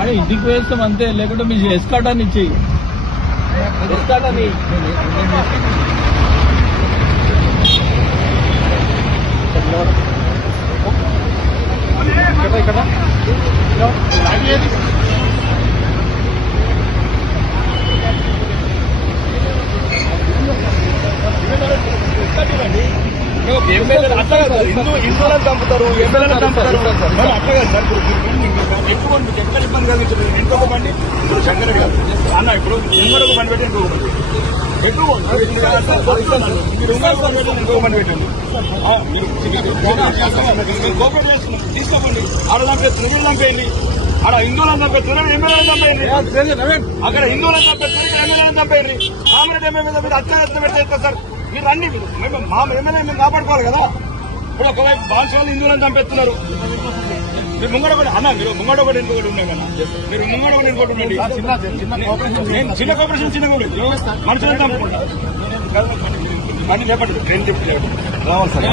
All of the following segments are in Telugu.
అదే ఇంటికి వేస్తాం అంతే, లేకుంటే మీ ఎస్కాటాన్ని ఇచ్చేయి. ఎస్కాటాన్ని ఇక్కడ హిందువులను చంపుతారు, ఎమ్మెల్యేలను చంపుతారు. అట్లా కాదు సార్, ఎక్కువ ఎక్కడ ఇబ్బంది కలిగించలేదు. ఇంకొక బండి ఇప్పుడు శంకర్ గారు అన్న, ఇప్పుడు ఇంకొక బండి పెట్టి ఇంకొక బండి ఎక్కువ మీరు ఇంకొక బండి పెట్టి ఇంకొక బండి పెట్టండి. కోపరేట్ చేస్తున్నాం, తీసుకోకండి. ఆడ చంపేస్తున్నారు, వీళ్ళు చంపేయండి. ఆడ హిందువులను చంపేస్తున్నారు, ఎమ్మెల్యేలను చంపేయండి. అక్కడ హిందువులను చంపేస్తున్నారు, ఎమ్మెల్యేలను చంపేయండి. కామరెడ్డి ఎమ్మెల్యే మీద అత్యాయత్నం పెట్టేస్తారు సార్. మీరు రండి, మా ఎమ్మెల్యే మేము కాపాడుకోవాలి కదా. ఇప్పుడు ఒకవైపు బాన్సులు హిందువులను చంపేస్తున్నారు. మీరు ముంగడ కూడా అన్న, మీరు ముంగడ కూడా ఇంకొకటి ఉన్నాయి కదా, మీరు ముంగడ కూడా ఇంకోటి ఉండండి. చిన్న కోఆపరేషన్ చిన్నగా ఉండేది, మనుషులను చంపుకుంటా అన్ని చెప్పండి. ట్రైన్ చెప్పి రావాలి సార్,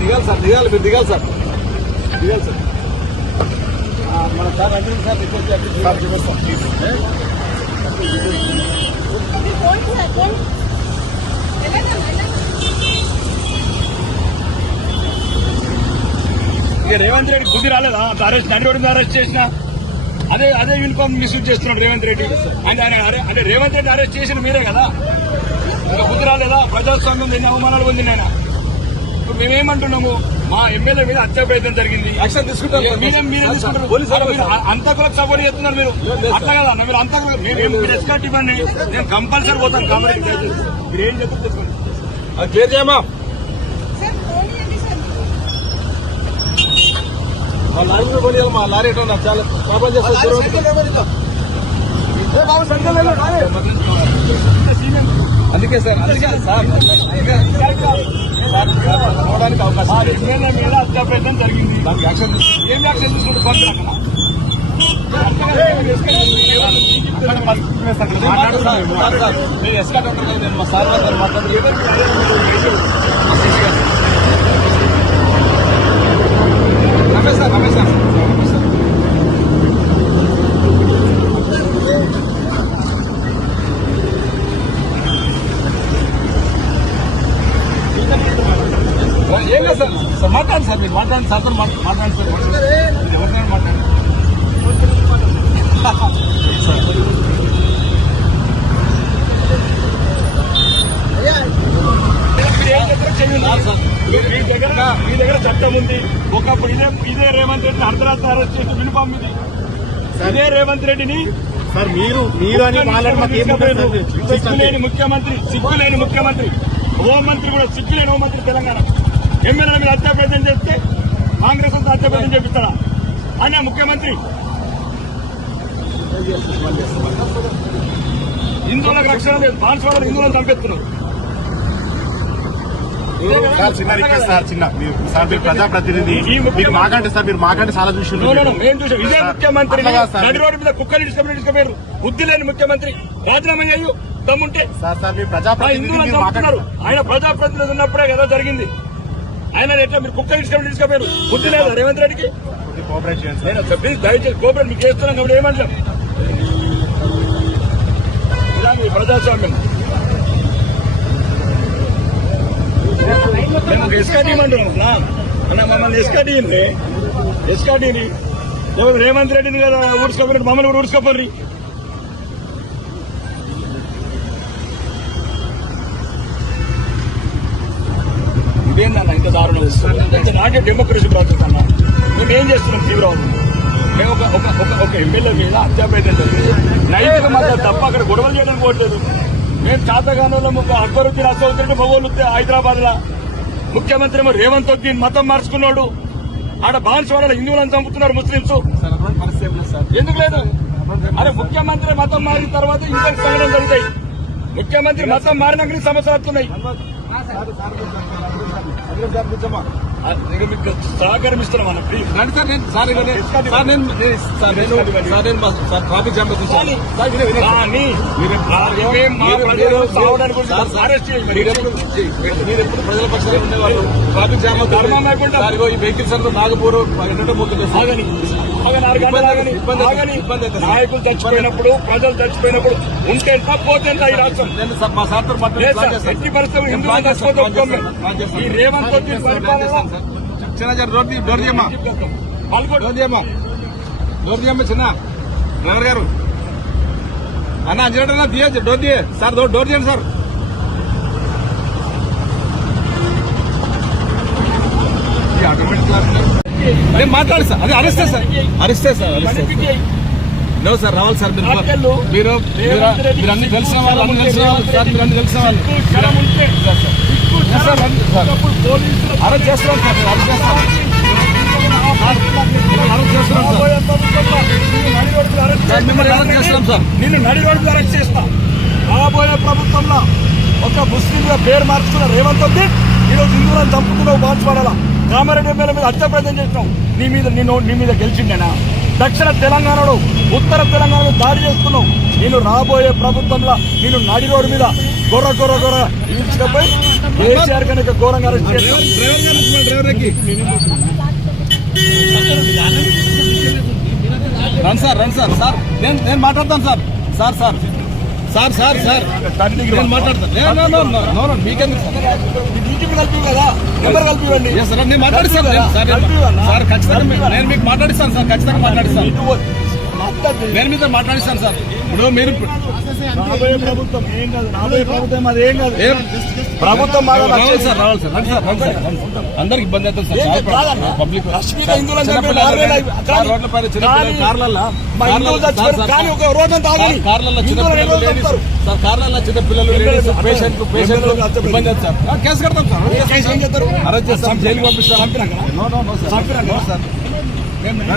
దిగాలి సార్, దిగాలి, మీరు దిగాలి సార్, దిగాలి సార్. మన సార్ అంటే సార్ ఇక రేవంత్ రెడ్డి బుద్ధి రాలేదా? అరెస్ట్ నడిరోడ్డు అరెస్ట్ చేసిన అదే యూనిఫామ్ మిస్యూజ్ చేస్తున్నాడు రేవంత్ రెడ్డి. అంటే రేవంత్ రెడ్డి అరెస్ట్ చేసిన మీరే కదా, ఇంకా బుద్ధి రాలేదా? ప్రజాస్వామ్యం ఎన్ని అవమానాలు పొందింది ఆయన. ఇప్పుడు మేమేమంటున్నాము, మా ఎమ్మెల్యే మీద హత్య ప్రయత్నం జరిగింది, యాక్షన్ తీసుకుంటారు. మీరే తీసుకుంటారు, అంతకులకు సపోర్ట్ చేస్తున్నారు మీరు. అట్లా కదా అన్న, మీరు అంతకులకు మీరు ఎస్కాట్ ఇవ్వండి, నేను కంపల్సరీ పోతాను. కాబట్టి మీరు ఏం చెప్తారు చెప్పండి, అది క్లియర్ చేయమా. మా లారీ కూడా కొనియాలి, మా లారీ ఎట్లా చాలా ప్రాబ్లం చేస్తారు. అందుకే సార్, అందుకే సార్ పోవడానికి అవకాశం. ఎమ్మెల్యే మీద హత్య ప్రయత్నం జరిగింది, దానికి యాక్షన్ ఏం యాక్షన్ తీసుకుంటే పంపిణీ మీరు ఎస్కాట్ అంటారు కదా, నేను మా సార్ గారు మాట్లాడి రమేష్ సార్, రమేష్ సార్, ఏం లేదు సార్, సార్ మాట్లాడండి సార్, మీరు మాట్లాడండి సార్, మాట్లాడండి సార్, ఎవరినైనా మాట్లాడండి. మీ దగ్గర చట్టం ఉంది. ఒకప్పుడు ఇదే రేవంత్ రెడ్డిని అర్ధరాత్రి అరెస్ట్ చేసి యూనిఫామ్ మీద ఇదే రేవంత్ రెడ్డిని సార్ మీరు సిగ్గులేని ముఖ్యమంత్రి, సిగ్గులేని ముఖ్యమంత్రి, హోంమంత్రి కూడా సిగ్గులేని హోంమంత్రి తెలంగాణ. ఎమ్మెల్యేల మీద హత్య ప్రయత్నం చేస్తే కాంగ్రెస్ అంతా హత్య ప్రయత్నం చేపిస్తారా? ఆయన ముఖ్యమంత్రి హిందువులకు రక్షణ లేదు, బాన్సువాడలు హిందువులను చంపేస్తున్నారు. ప్రజాప్రతినిధి మాకంటే సార్, మీరు మాకంటే చాలా చూసారు. మేము చూసాం, ఇదే ముఖ్యమంత్రి నడి రోడ్డు మీద కుక్కలు తీసుకుపోయారు. బుద్ధి లేని ముఖ్యమంత్రి, రాజీనామా చేయు దమ్ముంటే. హిందువులను చంపుతున్నారు. ఆయన ప్రజాప్రతినిధి ఉన్నప్పుడే కదా జరిగింది. ఆయన ఎట్లా మీరు కుక్కలు తీసుకుపోయారు? బుద్ధి లేదా రేవంత్ రెడ్డికి? దయచేసి కోఆపరేట్ మీకు చేస్తున్నాం కాబట్టి ఏమంటాం, ఇలా మీ ప్రజాస్వామ్యం. మేము ఒక ఎస్కాట్ ఇవ్వమంటున్నాం, మమ్మల్ని ఎస్కాట్ ఇవ్వండి. ఎస్కాట్ ఇవ్వండి, రేవంత్ రెడ్డిని కదా ఊడ్చుకోపోయినట్టు మమ్మల్ని కూడా ఊడ్చుకోపోర్రి. ఇదేందన్న ఇంత దారుణం వస్తుంది? నాకే డెమోక్రసీ ప్రాసెస్ అన్న. మేమేం చేస్తున్నాం తీవ్రవాదం? మేము ఒక ఎమ్మెల్యే మీద హత్య ప్రయత్నం జరిగింది, నైతిక మద్దతు తప్ప అక్కడ గొడవలు చేయడానికి పోవట్లేదు. మేము చాతగానంలో అక్బరుద్దీన్ అసౌద్దీన్ మగోళ్ళు హైదరాబాద్ లా, ముఖ్యమంత్రి ఏమో రేవంత్ ఉద్దీన్ మతం మార్చుకున్నాడు. ఆడ బాన్సువాడలో హిందువులను చంపుతున్నారు ముస్లింస్. ఎందుకు లేదు? అరే ముఖ్యమంత్రి మతం మారిన తర్వాత ఇంకొక సంఘటన జరుగుతాయి. ముఖ్యమంత్రి మతం మారినాక సమస్యలు వస్తున్నాయి. ఇక మీకు సహకరిస్తున్నాం అన్న ప్లీజ్ రండి సార్ నేను సార్ ఇక నేను- సార్ నేను సార్ నేను సార్ నేను మా- సార్ ట్రాఫిక్ జామ్ లో కూర్చోాలి సార్ వినే వినే కానీ మేము మా ప్రజలు సావడానికి గురించి అరెస్ట్ చేయండి మీరు ఎప్పుడు ప్రజల పక్షాలు ఉండేవాళ్ళు ట్రాఫిక్ జామ్ లో ధర్మం లేకుండా సార్ ఇగో ఈ వెహికల్స్ అంతా నాగపూర్ ఎన్నో పోతుంది ఆగని ఆగని 6 గంటలు ఆగని ఆగని నాయకులు చచ్చిపోయినప్పుడు ప్రజలు చచ్చిపోయినప్పుడు ఉంటే ఎంత పోతే ఎంత ఈ రాష్ట్రం నేను సార్ మా సార్తో లేదు మాట్లాడి సార్, ఎట్టి పరిస్థితులు హిందువులు చచ్చిపోతే ఒప్పుకోం. ఈ రేవంత్ రెడ్డి పరిపాలన చిన్న డోర్ తీయమ్మా పాల్గొంటు డోర్ తీయమ్మా చిన్న డ్రైవర్ గారు అన్న అంజనా తీయచ్చు డోర్ తీయ సార్ డోర్ తీయండి సార్ ఆటోమేటిక్ క్లాస్ నేను మాట్లాడు సార్ అదే అరెస్టే సార్ అరెస్టే సార్ అరెస్టే నో సార్ రావాలి సార్ మీరు మీరు మీరు అన్ని తెలిసిన వాళ్ళు అన్ని తెలిసిన వాళ్ళు సార్ మీరు అన్ని తెలిసిన వాళ్ళు సార్ అరెస్ట్ చేస్తున్నాం సార్ అరెస్ట్ చేస్తాం అరెస్ట్ చేస్తున్నాం సార్ మిమ్మల్ని అరెస్ట్ చేస్తున్నాం సార్ నిన్ను నడి రోడ్డు అరెస్ట్ చేస్తా రాబోయే ప్రభుత్వంలో ఒక ముస్లింల పేరు మార్చుకున్న రేవంత్ రెడ్డి ఈరోజు హిందువులను చంపుతున్నావు బాధ్యపడాలా కామారెడ్డి ఎమ్మెల్యే మీద హత్య ప్రయత్నం చేసినావు నీ మీద గెలిచిండేనా దక్షిణ తెలంగాణలో ఉత్తర తెలంగాణలో దాడి చేస్తున్నావు నేను రాబోయే ప్రభుత్వంలో నేను నడి రోడ్డు మీద గొర్ర ఈడ్చుకపోయి కేసీఆర్ కనుక ఘోరంగా అరెస్ట్ చేస్తావు. డ్రైవర్ ఎక్కి రన్ సార్ సార్ నేను మాట్లాడతాను సార్ నేను మాట్లాడతాను మీకెందుకు డీజీపీ కలిపి కదా నెంబర్ కలిపివ్వండి సార్ నేను మాట్లాడిస్తాను సార్ ఖచ్చితంగా నేను మీకు మాట్లాడిస్తాను సార్ ఖచ్చితంగా మాట్లాడిస్తాను నేను మీతో మాట్లాడిస్తాను సార్ ఇప్పుడు మీరు రాబోయే ప్రభుత్వం ఏం కాదు రాబోయే ప్రభుత్వం అది ఏం కాదు ప్రభుత్వం బాగా రావాలి సార్ రండి సార్ అందరికి ఇబ్బంది అవుతుంది సార్ పబ్లిక్ రష్మిక హిందువులను చంపే రోడ్ల పైన చిన్నపిల్లలు కార్లలో కానీ ఒక రోజంతా ఆగని కార్లలో హిందువులను ఎన్ని రోజులు చంపుతారు? సార్ కార్లలో చిన్నపిల్లలు లేడీస్ పేషెంట్లు ఇబ్బంది అవుతుంది సార్ కేసు కడతాం సార్ కేసు ఏం చేస్తారు? అరెస్ట్ చేస్తాం జైలుకి పంపిస్తాం చంపినాక సార్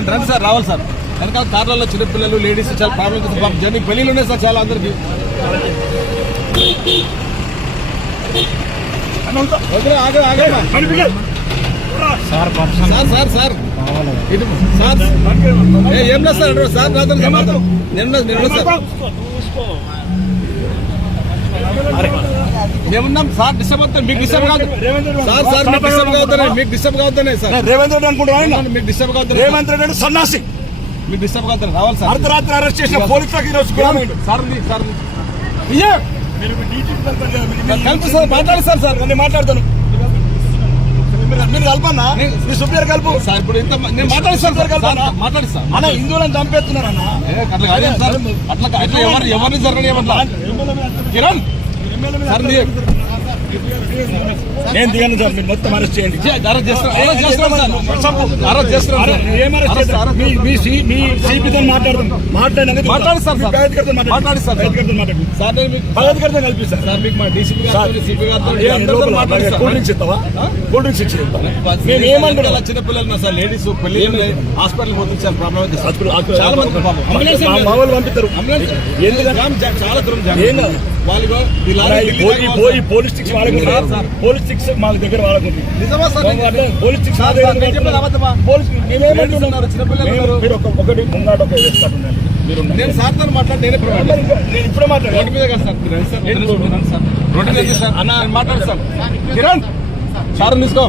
రండి సార్ రావాలి సార్ వెనకాల కార్లలో చిన్నపిల్లలు లేడీస్ చాలా ప్రాబ్లమ్స్ అవుతుంది జర్నీ పెళ్లిలు ఉన్నాయి సార్ చాలా అందరికి సార్ ఇది సార్ ఏం లేదు సార్ సార్ నేను సార్ ఏమన్నాం సార్ డిస్టర్బ్ అవుతాను మీకు డిస్టర్బ్ కాదు సార్ మీకు డిస్టర్బ్ అవుతాయి మీకు డిస్టర్బ్ అవుతున్నాయి సార్ రేవంత్ రెడ్డి అనుకుంటున్నా మీకు డిస్టర్బ్ అవుతాయి రేవంత్ రెడ్డి సన్నాసి మీకు డిస్టర్బ్ అవుతారు రావాలి సార్ అర్ధరాత్రి అరెస్ట్ చేసిన పోలీసులకు ఈరోజు సార్ మీరు కలిపి సార్ మాట్లాడిస్తాను సార్ నేను మాట్లాడతాను మీరు కలపన్నా మీ సుప్రియర్ కలుపు సార్ ఇప్పుడు ఇంత నేను మాట్లాడిస్తాను సార్ మాట్లాడిస్తాను అన్న హిందువులను చంపేస్తున్నారన్న అట్లా కాదు సార్ అట్లా ఎవరిని జరగని కిరణ్ సార్ నేను దిగాను సార్ మీరు మొత్తం అరెస్ట్ చేయండి ఏం అరెస్ట్ చేస్తారు? మీ సిపితో మాట్లాడినందుకు మాట్లాడిస్తాను సార్. మాట్లాడిస్తాను సార్. సార్ నేను మీకు భగవద్గీత కల్పిస్తారు సార్ మీకు మా డీసీపీ గారు సిపి గారితో కూల్ మాట్లాడిస్తాను డ్రింక్స్ ఇస్తావా కూల్ డ్రింక్స్ ఇచ్చి మేము ఏమంటున్నాం చిన్నపిల్లలు ఉన్నారు సార్ లేడీస్ పెళ్లి హాస్పిటల్ పోతుంది సార్ ప్రాబ్లం అయితే చాలా మంది అంబులెన్స్ మా వాళ్ళు పంపిస్తారు అంబులెన్స్ ఎందుకంటే చాలా దూరం ఏం కాదు వాళ్ళు పోలీస్ స్టిక్స్ వాళ్ళకి పోలీస్ స్టిక్స్ మా దగ్గర వాళ్ళకుంది నిజమా సార్ పోలీస్ స్టిక్స్ నేను చెప్పేది అబద్ధమా? పోలీస్ మేమేమంటున్నారు చిన్నపిల్లలు ఉన్నారు. మీరు ఒకటి ముంగాట ఒక వేస్తాడు మీరు నేను సార్తో మాట్లాడి నేనే నేను ఇప్పుడే మాట్లాడాను రోడ్డు మీద కదా సార్ మీరు రండి సార్ రండి సార్ రోడ్డు మీద సార్ అన్న మాట్లాడు సార్ కిరణ్ సార్ తీసుకో